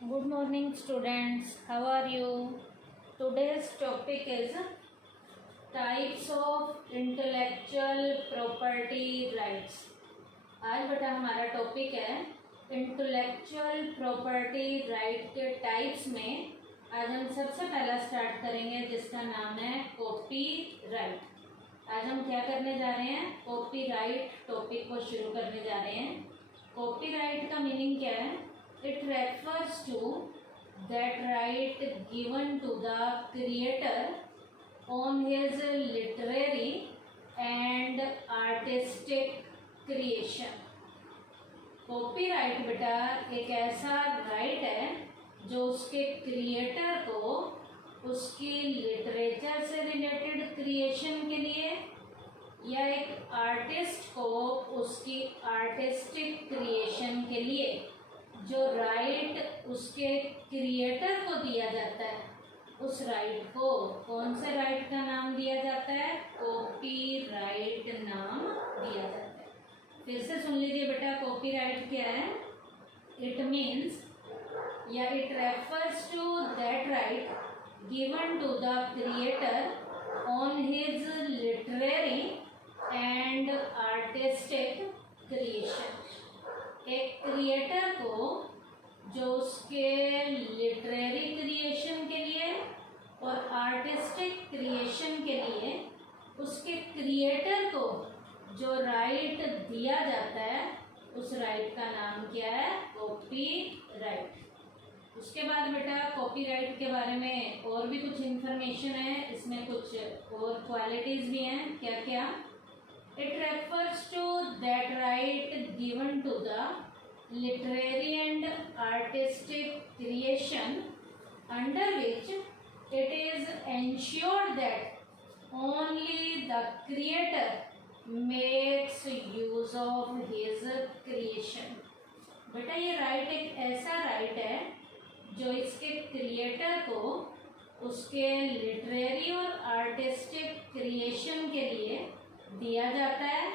Good morning, students. How are you? Today's topic is types of intellectual property rights. आज बेटा हमारा topic है intellectual property right के types में। आज हम सबसे पहला स्टार्ट करेंगे जिसका नाम है कॉपीराइट। आज हम क्या करने जा रहे हैं? कॉपीराइट टॉपिक को शुरू करने जा रहे हैं। कॉपीराइट का मीनिंग क्या है? It refers to that right given to the creator on his literary and artistic creation. Copyright बेटा एक ऐसा राइट है जो उसके क्रिएटर को उसकी लिटरेचर से रिलेटेड क्रिएशन के लिए या एक आर्टिस्ट को उसकी आर्टिस्टिक क्रिएशन के लिए जो राइट उसके क्रिएटर को दिया जाता है, उस राइट को कौन से राइट का नाम दिया जाता है? कॉपीराइट नाम दिया जाता है। फिर से सुन लीजिए बेटा, कॉपीराइट क्या है? इट मीन्स या it refers to that right given to the creator on his literary and artistic creation. एक क्रिएटर को जो उसके लिटरेरी क्रिएशन के लिए और आर्टिस्टिक क्रिएशन के लिए उसके क्रिएटर को जो राइट दिया जाता है, उस राइट का नाम क्या है? कॉपीराइट। उसके बाद बेटा कॉपीराइट के बारे में और भी कुछ इंफॉर्मेशन है, इसमें कुछ और क्वालिटीज भी हैं। क्या क्या? It refers to that right given to the literary and artistic creation under which it is ensured that only the creator makes use of his creation. बेटा ये राइट एक ऐसा राइट है जो इसके क्रिएटर को उसके लिटरेरी और आर्टिस्टिक क्रिएशन के लिए दिया जाता है,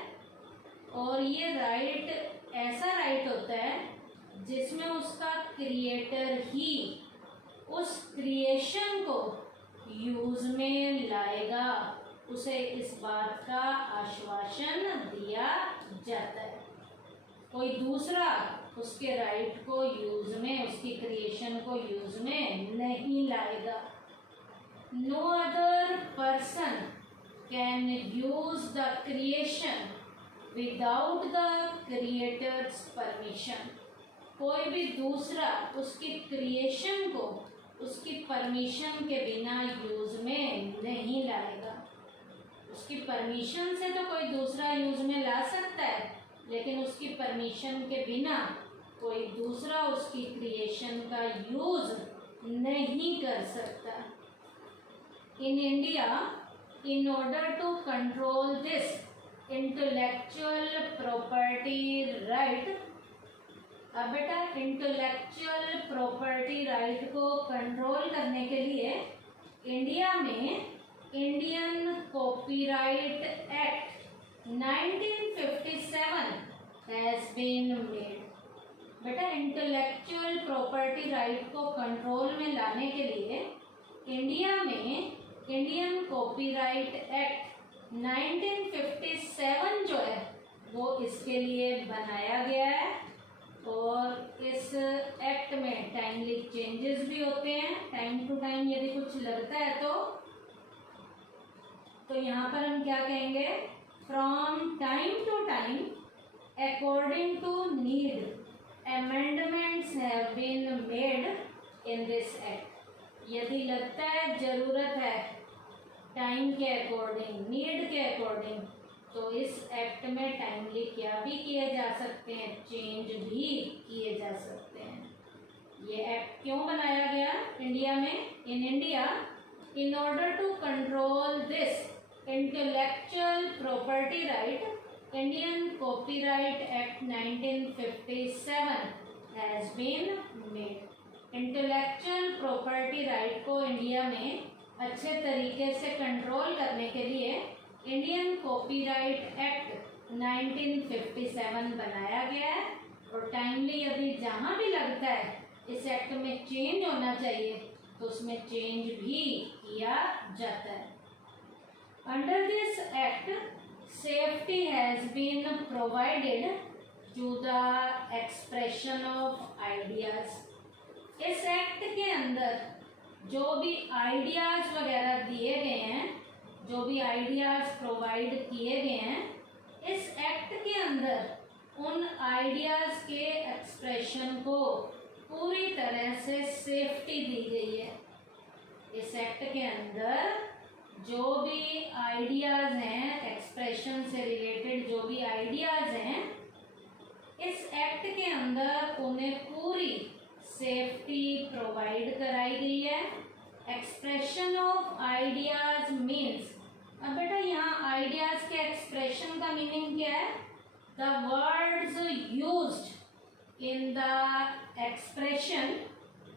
और ये राइट ऐसा राइट होता है जिसमें उसका क्रिएटर ही उस क्रिएशन को यूज में लाएगा, उसे इस बात का आश्वासन दिया जाता है। कोई दूसरा उसके राइट को यूज में, उसकी क्रिएशन को यूज में नहीं लाएगा। No other person can use the creation without the creator's permission. कोई भी दूसरा उसकी क्रिएशन को उसकी परमिशन के बिना यूज में नहीं लाएगा। उसकी परमिशन से तो कोई दूसरा यूज में ला सकता है, लेकिन उसकी परमिशन के बिना कोई दूसरा उसकी क्रिएशन का यूज नहीं कर सकता। In India, in order to control this intellectual property right, अब बेटा इंटेलेक्चुअल प्रॉपर्टी राइट को कंट्रोल करने के लिए इंडिया में Indian copyright act 1957 has been made. बेटा इंटेलेक्चुअल प्रॉपर्टी राइट को कंट्रोल में लाने के लिए इंडिया में इंडियन कॉपीराइट एक्ट 1957 जो है वो इसके लिए बनाया गया है, और इस एक्ट में टाइमली चेंजेस भी होते हैं। टाइम टू टाइम यदि कुछ लगता है तो यहाँ पर हम क्या कहेंगे? From time to time according to need amendments have been made in this act. यदि लगता है जरूरत है टाइम के अकॉर्डिंग, नीड के अकॉर्डिंग, तो इस एक्ट में टाइमली क्या भी किए जा सकते हैं? चेंज भी किए जा सकते हैं। ये एक्ट क्यों बनाया गया इंडिया में? In India, in order to control this intellectual property right, Indian copyright act 1957 has been made. Intellectual property right को इंडिया में अच्छे तरीके से कंट्रोल करने के लिए इंडियन कॉपीराइट एक्ट 1957 बनाया गया है, और टाइमली यदि जहाँ भी लगता है इस एक्ट में चेंज होना चाहिए तो उसमें चेंज भी किया जाता है। Under this act safety has been provided to the expression of ideas. इस एक्ट के अंदर जो भी आइडियाज वगैरह दिए गए हैं, जो भी आइडियाज प्रोवाइड किए गए हैं, इस एक्ट के अंदर उन आइडियाज के एक्सप्रेशन को पूरी तरह से सेफ्टी दी गई है। इस एक्ट के अंदर जो भी आइडियाज हैं, एक्सप्रेशन से रिलेटेड जो भी आइडियाज हैं, इस एक्ट के अंदर उन्हें पूरी सेफ्टी प्रोवाइड कराई गई है। एक्सप्रेशन ऑफ आइडियाज मीन्स, अब बेटा यहाँ आइडियाज के एक्सप्रेशन का मीनिंग क्या है? The words used in the expression,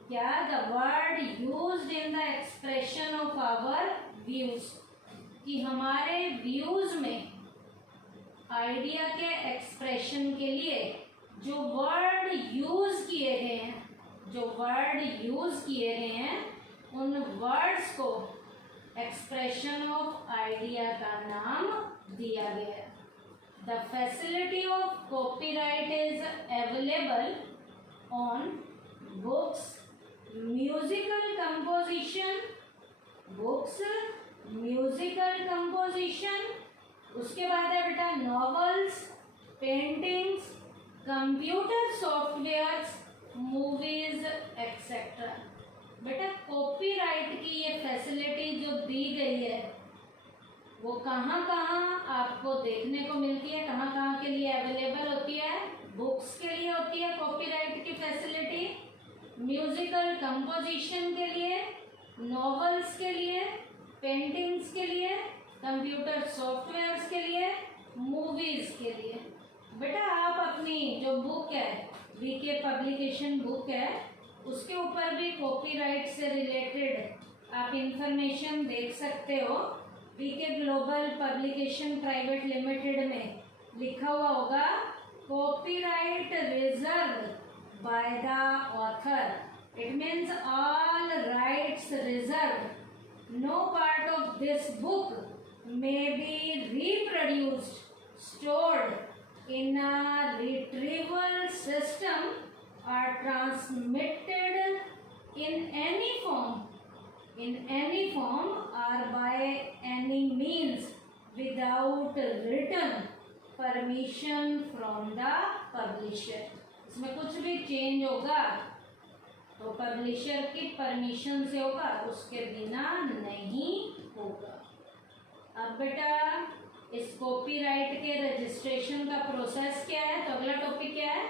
क्या the word used in the expression of our views, कि हमारे व्यूज में आइडिया के एक्सप्रेशन के लिए जो वर्ड यूज किए गए हैं, जो वर्ड यूज किए गए हैं, उन वर्ड्स को एक्सप्रेशन ऑफ आइडिया का नाम दिया गया है। The facility of copyright is available on books, musical composition, books, musical composition, उसके बाद है बेटा novels, paintings, computer softwares, movies etcetera. बेटा कॉपीराइट की ये फैसिलिटी जो दी गई है वो कहाँ कहाँ आपको देखने को मिलती है, कहाँ कहाँ के लिए अवेलेबल होती है? बुक्स के लिए होती है कॉपीराइट की फैसिलिटी, म्यूजिकल कंपोजिशन के लिए, नॉवेल्स के लिए, पेंटिंग्स के लिए, कंप्यूटर सॉफ्टवेयर्स के लिए, मूवीज के लिए। बेटा आप अपनी जो बुक है, वीके पब्लिकेशन बुक है, उसके ऊपर भी कॉपीराइट से रिलेटेड आप इंफॉर्मेशन देख सकते हो। V K global publication private limited में लिखा हुआ होगा copyright reserve by the author. It means all rights reserve. No part of this book may be reproduced, stored in a retrieval system or transmitted in any form or by any means without written permission from the publisher। इसमें कुछ भी change होगा तो publisher की permission से होगा, उसके बिना नहीं होगा। अब बेटा इस कॉपीराइट के रजिस्ट्रेशन का प्रोसेस क्या है? तो अगला टॉपिक क्या है?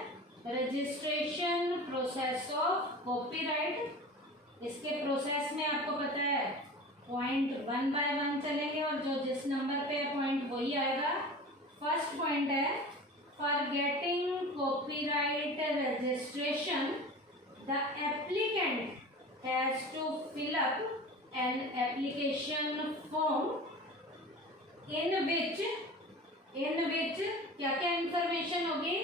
Registration process of copyright. इसके प्रोसेस में आपको पता है पॉइंट 1 बाय 1 चलेंगे और जो जिस नंबर पे पॉइंट वही आएगा। फर्स्ट पॉइंट है for getting copyright registration the applicant has to fill up an application form in which क्या क्या इंफॉर्मेशन होगी?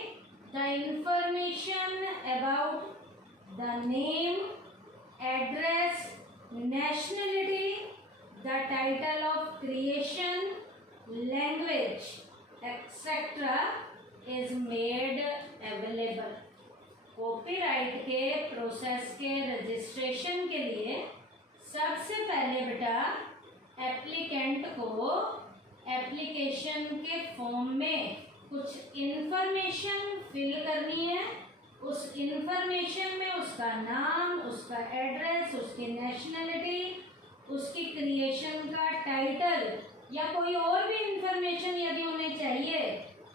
The information about the name, address, nationality, the title of creation, language etcetera is made available. Copyright के process के registration के लिए सबसे पहले बेटा एप्लीकेंट को एप्लीकेशन के फॉर्म में कुछ इंफॉर्मेशन फिल करनी है। उस इंफॉर्मेशन में उसका नाम, उसका एड्रेस, उसकी नेशनलिटी, उसकी क्रिएशन का टाइटल या कोई और भी इंफॉर्मेशन यदि उन्हें चाहिए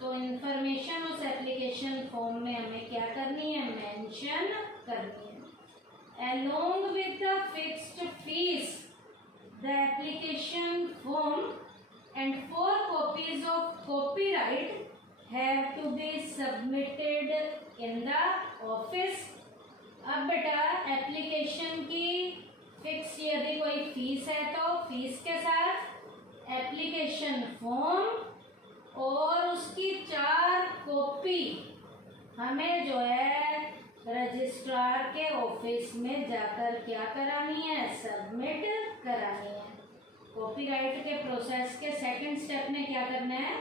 तो इंफॉर्मेशन उस एप्लीकेशन फॉर्म में हमें क्या करनी है? मेंशन करनी है। Along with the fixed fees the application form and 4 copies of copyright have to be submitted in the office। अब बेटा एप्लीकेशन की फिक्स यदि कोई फीस है तो फीस के साथ एप्लीकेशन फॉर्म और उसकी 4 कॉपी हमें जो है रजिस्ट्रार के ऑफिस में जाकर क्या करानी है, सबमिट करानी है। कॉपीराइट के प्रोसेस के सेकंड स्टेप में क्या करना है,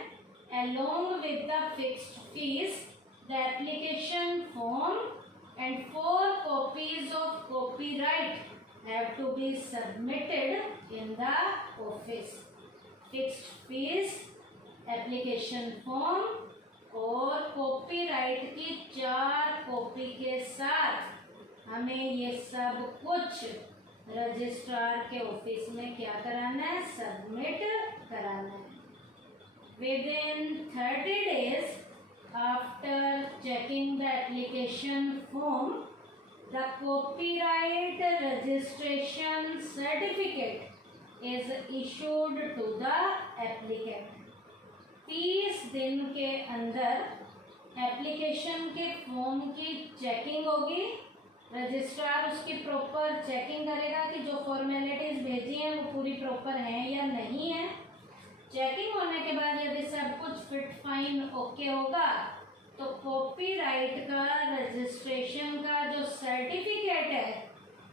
along with the fixed fees the application form and 4 copies of copyright have to be submitted in the office. Fixed fees, application form और कॉपीराइट की 4 कॉपी के साथ हमें ये सब कुछ रजिस्ट्रार के ऑफिस में क्या कराना है, सबमिट कराना है। Within 30 days after checking the application form the copyright registration certificate is issued to the applicant. 30 दिन के अंदर एप्लीकेशन के फॉर्म की चेकिंग होगी। रजिस्ट्रार उसकी प्रॉपर चेकिंग करेगा कि जो फॉर्मेलिटीज भेजी हैं वो पूरी प्रॉपर हैं या नहीं है। चेकिंग होने के बाद यदि सब कुछ फिट फाइन ओके होगा तो कॉपीराइट का रजिस्ट्रेशन का जो सर्टिफिकेट है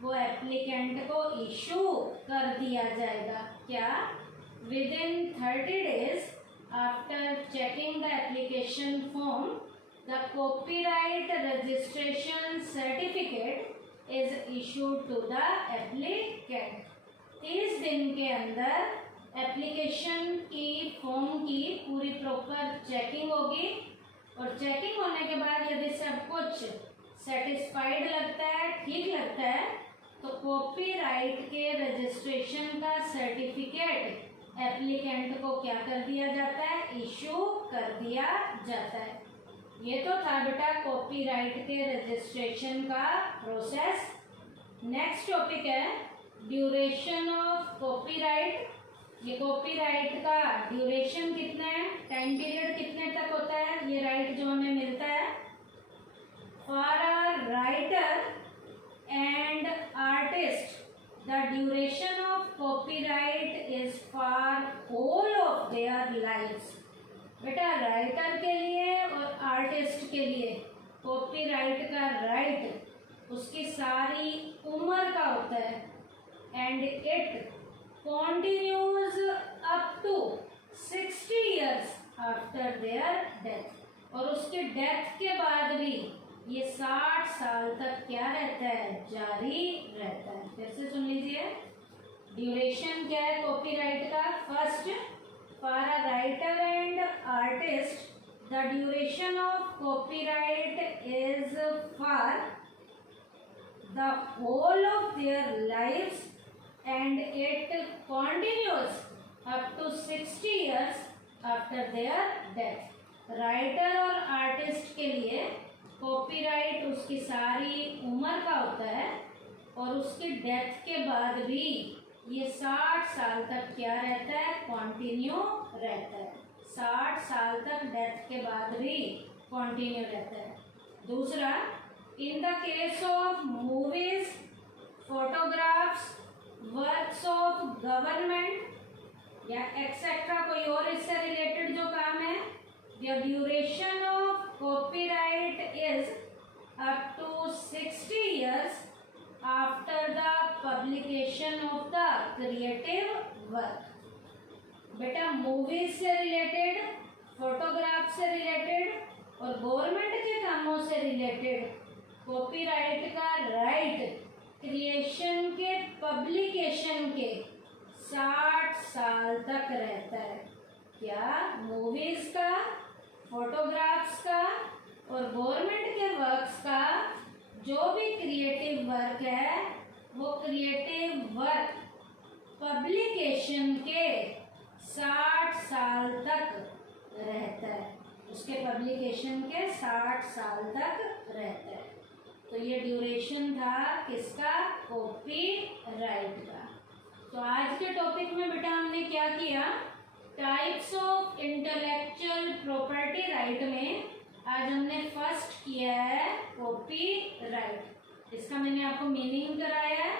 वो एप्लीकेंट को इशू कर दिया जाएगा। क्या, within 30 days after checking the application form the copyright registration certificate is issued to the applicant। 30 दिन के अंदर एप्लीकेशन की फॉर्म की पूरी प्रॉपर चेकिंग होगी और चेकिंग होने के बाद यदि सब कुछ सेटिस्फाइड लगता है, ठीक लगता है, तो कॉपीराइट के रजिस्ट्रेशन का सर्टिफिकेट एप्लीकेंट को क्या कर दिया जाता है, इशू कर दिया जाता है। ये तो था बेटा कॉपीराइट के रजिस्ट्रेशन का प्रोसेस। नेक्स्ट टॉपिक है ड्यूरेशन ऑफ कॉपीराइट। ये कॉपीराइट का ड्यूरेशन कितना है, टाइम पीरियड कितने तक होता है ये राइट जो हमें मिलता है। For a writer and artist the duration of copyright is for whole of their lives। बेटा राइटर के लिए और आर्टिस्ट के लिए कॉपीराइट का राइट उसकी सारी उम्र का होता है and it continues up to 60 years after their death. और उसके डेथ के बाद भी ये 60 साल तक क्या रहता है, जारी रहता है। फिर से सुन लीजिए, ड्यूरेशन क्या है कॉपीराइट का। First, for a writer and artist the duration of copyright is for the whole of their lives and it continues up to 60 years after their death. Writer और आर्टिस्ट के लिए कॉपीराइट उसकी सारी उम्र का होता है और उसकी डेथ के बाद भी ये 60 साल तक क्या रहता है, कंटिन्यू रहता है। 60 साल तक डेथ के बाद भी कंटिन्यू रहता है। दूसरा, in the case of movies, photographs, works of government या एक्सेट्रा कोई और इससे रिलेटेड जो काम है, the duration of copyright is up to 60 years after the publication of the creative work। बेटा मूवीज से रिलेटेड, फोटोग्राफ से रिलेटेड और गवर्नमेंट के कामों से रिलेटेड कॉपीराइट का राइट क्रिएशन के पब्लिकेशन के 60 साल तक रहता है। क्या, मूवीज का, फोटोग्राफ्स का और गवर्नमेंट के वर्क्स का जो भी क्रिएटिव वर्क है वो क्रिएटिव वर्क पब्लिकेशन के 60 साल तक रहता है। उसके पब्लिकेशन के 60 साल तक रहता है। तो ये ड्यूरेशन था किसका, कॉपीराइट का। तो आज के टॉपिक में बेटा हमने क्या किया, types of intellectual property right में आज हमने फर्स्ट किया है कॉपीराइट। इसका मैंने आपको मीनिंग कराया है।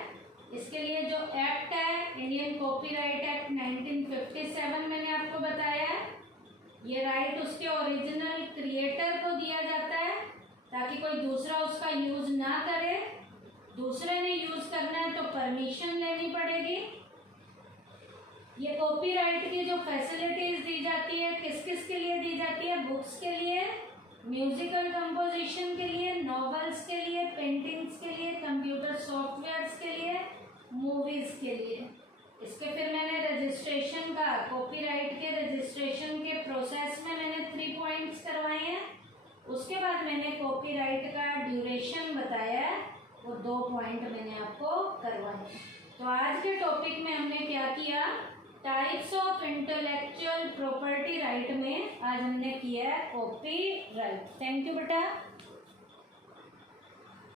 इसके लिए जो एक्ट है इंडियन कॉपीराइट एक्ट 1957 मैंने आपको बताया है। ये राइट उसके ओरिजिनल क्रिएटर को दिया जाता है ताकि कोई दूसरा उसका यूज ना करे, दूसरे ने यूज करना है तो परमिशन लेनी पड़ेगी। ये कॉपीराइट की जो फैसिलिटीज दी जाती है किस किस के लिए दी जाती है? बुक्स के लिए, म्यूजिकल कंपोजिशन के लिए, नॉवेल्स के लिए, पेंटिंग्स के लिए, कंप्यूटर सॉफ्टवेयर्स के लिए, मूवीज के लिए। इसके फिर मैंने रजिस्ट्रेशन का, कॉपीराइट के रजिस्ट्रेशन के प्रोसेस में मैंने 3 पॉइंट्स करवाए हैं। उसके बाद मैंने कॉपीराइट का ड्यूरेशन बताया है, वो 2 पॉइंट मैंने आपको करवाए। तो आज के टॉपिक में हमने क्या किया? Types of intellectual property right में आज हमने किया है कॉपीराइट। थैंक यू बेटा।